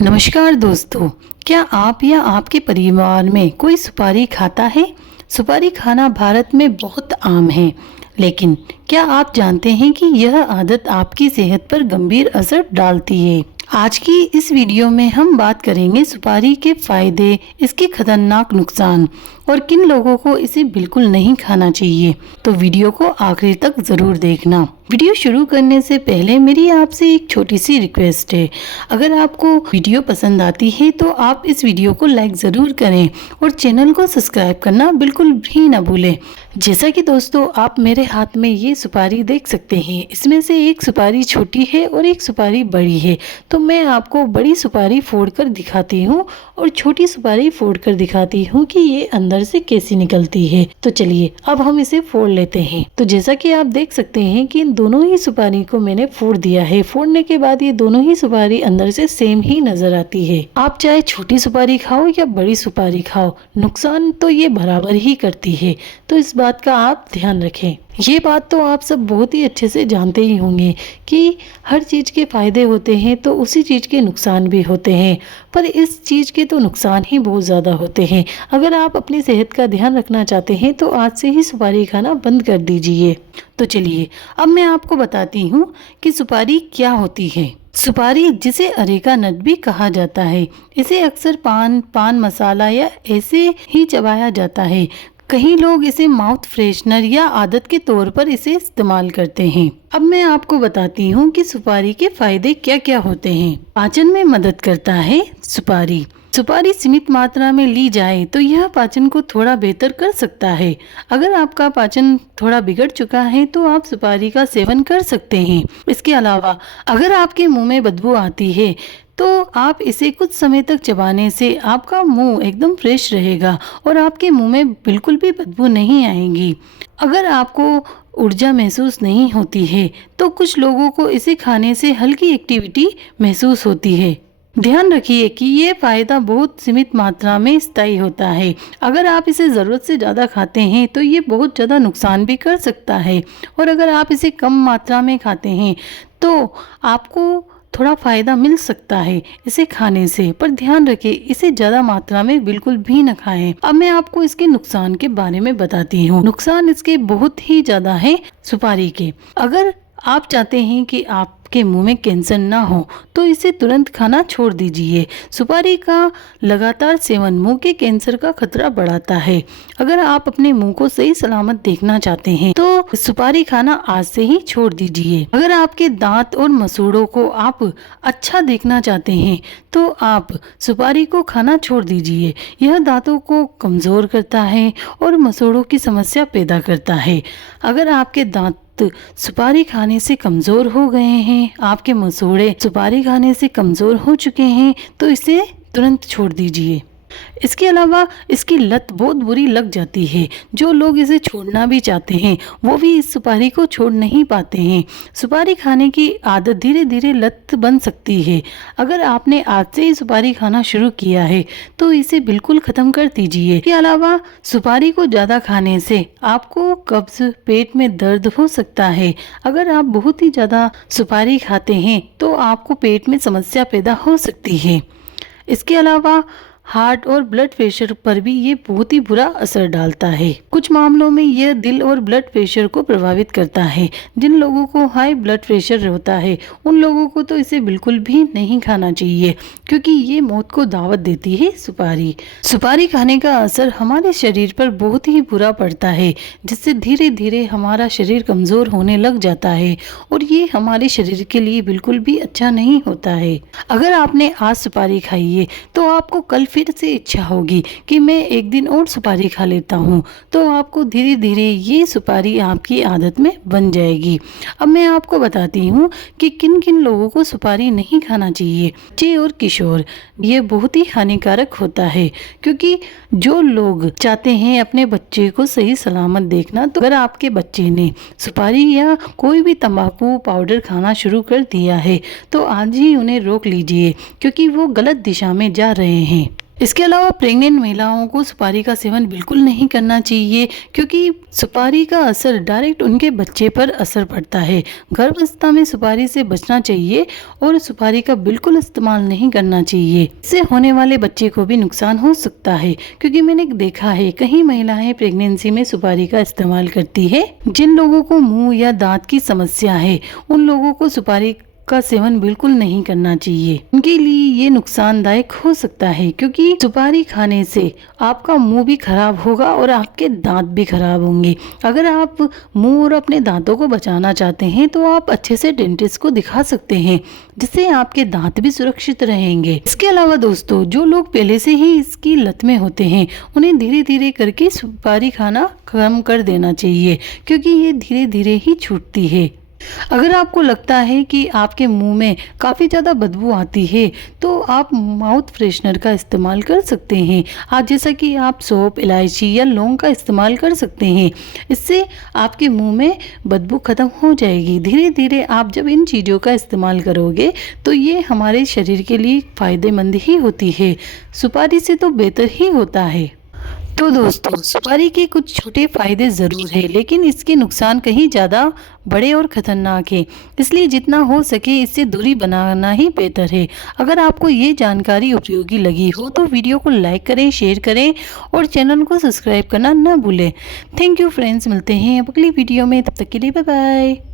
नमस्कार दोस्तों, क्या आप या आपके परिवार में कोई सुपारी खाता है? सुपारी खाना भारत में बहुत आम है, लेकिन क्या आप जानते हैं कि यह आदत आपकी सेहत पर गंभीर असर डालती है? आज की इस वीडियो में हम बात करेंगे सुपारी के फायदे, इसके खतरनाक नुकसान और किन लोगों को इसे बिल्कुल नहीं खाना चाहिए। तो वीडियो को आखिरी तक जरूर देखना। वीडियो शुरू करने से पहले मेरी आपसे एक छोटी सी रिक्वेस्ट है, अगर आपको वीडियो पसंद आती है तो आप इस वीडियो को लाइक ज़रूर करें और चैनल को सब्सक्राइब करना बिल्कुल भी ना भूलें। जैसा कि दोस्तों आप मेरे हाथ में ये सुपारी देख सकते हैं, इसमें से एक सुपारी छोटी है और एक सुपारी बड़ी है। तो मैं आपको बड़ी सुपारी फोड़कर दिखाती हूँ और छोटी सुपारी फोड़कर दिखाती हूँ कि ये अंदर से कैसी निकलती है। तो चलिए अब हम इसे फोड़ लेते हैं। तो जैसा कि आप देख सकते हैं कि इन दोनों ही सुपारी को मैंने फोड़ दिया है। फोड़ने के बाद ये दोनों ही सुपारी अंदर से सेम ही नजर आती है। आप चाहे छोटी सुपारी खाओ या बड़ी सुपारी खाओ, नुकसान तो ये बराबर ही करती है। तो इस बात का आप ध्यान रखें। ये बात तो आप सब बहुत ही अच्छे से जानते ही होंगे कि हर चीज़ के फायदे होते हैं तो उसी चीज़ के नुकसान भी होते हैं, पर इस चीज़ के तो नुकसान ही बहुत ज़्यादा होते हैं। अगर आप अपनी सेहत का ध्यान रखना चाहते हैं तो आज से ही सुपारी खाना बंद कर दीजिए। तो चलिए अब मैं आपको बताती हूँ कि सुपारी क्या होती है। सुपारी, जिसे अरेका नट भी कहा जाता है, इसे अक्सर पान मसाला या ऐसे ही चबाया जाता है। कई लोग इसे माउथ फ्रेशनर या आदत के तौर पर इसे इस्तेमाल करते हैं। अब मैं आपको बताती हूँ कि सुपारी के फायदे क्या क्या होते हैं। पाचन में मदद करता है सुपारी। सुपारी सीमित मात्रा में ली जाए तो यह पाचन को थोड़ा बेहतर कर सकता है। अगर आपका पाचन थोड़ा बिगड़ चुका है तो आप सुपारी का सेवन कर सकते हैं। इसके अलावा अगर आपके मुंह में बदबू आती है तो आप इसे कुछ समय तक चबाने से आपका मुंह एकदम फ्रेश रहेगा और आपके मुंह में बिल्कुल भी बदबू नहीं आएगी। अगर आपको ऊर्जा महसूस नहीं होती है तो कुछ लोगों को इसे खाने से हल्की एक्टिविटी महसूस होती है। ध्यान रखिए कि ये फायदा बहुत सीमित मात्रा में स्थायी होता है। अगर आप इसे ज़रूरत से ज़्यादा खाते हैं तो ये बहुत ज़्यादा नुकसान भी कर सकता है, और अगर आप इसे कम मात्रा में खाते हैं तो आपको थोड़ा फायदा मिल सकता है इसे खाने से, पर ध्यान रखें इसे ज्यादा मात्रा में बिल्कुल भी न खाएं। अब मैं आपको इसके नुकसान के बारे में बताती हूँ। नुकसान इसके बहुत ही ज्यादा है सुपारी के। अगर आप चाहते हैं कि आपके मुंह में कैंसर ना हो तो इसे तुरंत खाना छोड़ दीजिए। सुपारी का लगातार सेवन मुंह के कैंसर का खतरा बढ़ाता है। अगर आप अपने मुंह को सही सलामत देखना चाहते हैं तो सुपारी खाना आज से ही छोड़ दीजिए। अगर आपके दांत और मसूड़ों को आप अच्छा देखना चाहते हैं तो आप सुपारी को खाना छोड़ दीजिए। यह दांतों को कमजोर करता है और मसूड़ों की समस्या पैदा करता है। अगर आपके दांत सुपारी खाने से कमजोर हो गए हैं, आपके मसूड़े सुपारी खाने से कमजोर हो चुके हैं, तो इसे तुरंत छोड़ दीजिए। इसके अलावा इसकी लत बहुत बुरी लग जाती है। जो लोग इसे छोड़ना भी चाहते हैं वो भी इस सुपारी को छोड़ नहीं पाते हैं। सुपारी खाने की आदत धीरे धीरे लत बन सकती है। अगर आपने आज से ही सुपारी खाना शुरू किया है तो इसे बिल्कुल खत्म कर दीजिए। इसके अलावा सुपारी को ज्यादा खाने से आपको कब्ज, पेट में दर्द हो सकता है। अगर आप बहुत ही ज्यादा सुपारी खाते हैं तो आपको पेट में समस्या पैदा हो सकती है। इसके अलावा हार्ट और ब्लड प्रेशर पर भी ये बहुत ही बुरा असर डालता है। कुछ मामलों में यह दिल और ब्लड प्रेशर को प्रभावित करता है। जिन लोगों को हाई ब्लड प्रेशर होता है उन लोगों को तो इसे बिल्कुल भी नहीं खाना चाहिए, क्योंकि ये मौत को दावत देती है। सुपारी खाने का असर हमारे शरीर पर बहुत ही बुरा पड़ता है, जिससे धीरे धीरे हमारा शरीर कमजोर होने लग जाता है और ये हमारे शरीर के लिए बिल्कुल भी अच्छा नहीं होता है। अगर आपने आज सुपारी खाई है तो आपको कल फिर से इच्छा होगी कि मैं एक दिन और सुपारी खा लेता हूँ, तो आपको धीरे धीरे ये सुपारी आपकी आदत में बन जाएगी। अब मैं आपको बताती हूँ कि किन किन लोगों को सुपारी नहीं खाना चाहिए। बच्चे और किशोर, ये बहुत ही हानिकारक होता है, क्योंकि जो लोग चाहते हैं अपने बच्चे को सही सलामत देखना, तो अगर आपके बच्चे ने सुपारी या कोई भी तंबाकू पाउडर खाना शुरू कर दिया है तो आज ही उन्हें रोक लीजिए, क्योंकि वो गलत दिशा में जा रहे हैं। इसके अलावा प्रेग्नेंट महिलाओं को सुपारी का सेवन बिल्कुल नहीं करना चाहिए, क्योंकि सुपारी का असर डायरेक्ट उनके बच्चे पर असर पड़ता है। गर्भावस्था में सुपारी से बचना चाहिए और सुपारी का बिल्कुल इस्तेमाल नहीं करना चाहिए। इससे होने वाले बच्चे को भी नुकसान हो सकता है, क्योंकि मैंने देखा है कई महिलाएं प्रेगनेंसी में सुपारी का इस्तेमाल करती है। जिन लोगों को मुंह या दांत की समस्या है, उन लोगों को सुपारी का सेवन बिल्कुल नहीं करना चाहिए। उनके लिए ये नुकसानदायक हो सकता है, क्योंकि सुपारी खाने से आपका मुंह भी खराब होगा और आपके दांत भी खराब होंगे। अगर आप मुंह और अपने दांतों को बचाना चाहते हैं तो आप अच्छे से डेंटिस्ट को दिखा सकते हैं, जिससे आपके दांत भी सुरक्षित रहेंगे। इसके अलावा दोस्तों, जो लोग पहले से ही इसकी लत में होते हैं, उन्हें धीरे धीरे करके सुपारी खाना कम कर देना चाहिए, क्योंकि ये धीरे धीरे ही छूटती है। अगर आपको लगता है कि आपके मुंह में काफ़ी ज़्यादा बदबू आती है, तो आप माउथ फ्रेशनर का इस्तेमाल कर सकते हैं। आज जैसा कि आप सौंफ, इलायची या लौंग का इस्तेमाल कर सकते हैं। इससे आपके मुंह में बदबू ख़त्म हो जाएगी। धीरे धीरे आप जब इन चीज़ों का इस्तेमाल करोगे तो ये हमारे शरीर के लिए फ़ायदेमंद ही होती है। सुपारी से तो बेहतर ही होता है। तो दोस्तों, सुपारी के कुछ छोटे फायदे ज़रूर है, लेकिन इसके नुकसान कहीं ज़्यादा बड़े और ख़तरनाक है। इसलिए जितना हो सके इससे दूरी बनाना ही बेहतर है। अगर आपको ये जानकारी उपयोगी लगी हो तो वीडियो को लाइक करें, शेयर करें और चैनल को सब्सक्राइब करना न भूलें। थैंक यू फ्रेंड्स, मिलते हैं अगली वीडियो में। तब तक के लिए बाय बाय।